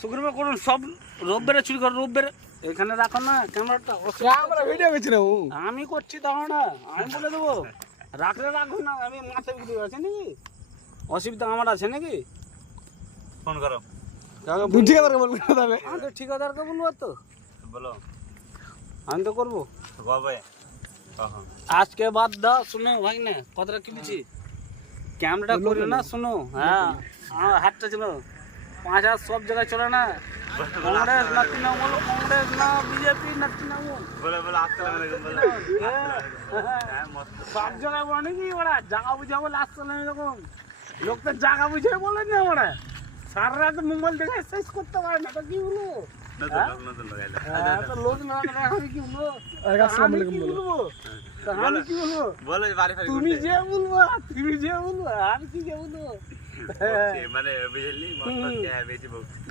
শুক্রবার করুন, সব রোববারে চুরি করো, রোববারে এখানে রাখো না ক্যামেরাটা। আমরা ভিডিও করছি না ও। আমি করছি তাও না, আমি বলে দেবো রাখলে রাখো না, আমি মাথা বিক্রি আছে নাকি, অসুবিধা আমার আছে নাকি? ফোন করো, কাউকে তুই বলবো? ঠিকাদারকে বলবি না তাহলে? আমি তো ঠিকাদারকে বলবো তো, বলো আমি তো করবো। কবে কখন? আজকে বাদ দাও, শুনো ভাই না কথাটা কি বলছি, ক্যামেরাটা করিও না, শুনো। হ্যাঁ আমার হাতটা ছিল 5,000 সব জায়গায় চলে না, কংগ্রেস না তৃণমূল, কংগ্রেস না বিজেপি না তৃণমূল, বলে বলে আসসালামু আলাইকুম বলে। হ্যাঁ মস্ত সব জায়গায় বলে নাকি ওরা জায়গা বুঝে বলে আসছে না, এরকম লোকটা জায়গা বুঝে বলে না ওরা, সারা রাত মোবাইল দেখে শেষ করতে পারে না, তো কি বলবো? নতুন লোক আইলো। হ্যাঁ, তো লোক না আমি কি বলবো, আর আসসালামু আমি আলাইকুম কি বলো। বলবো, তা আমি কি বলবো, বলো বাড়ি ফাড়ি তুমি যে বলবো, তুমি যে বলবো, আমি কি যে বলবো? মানে বুঝলি মস্ত কে বেশি বক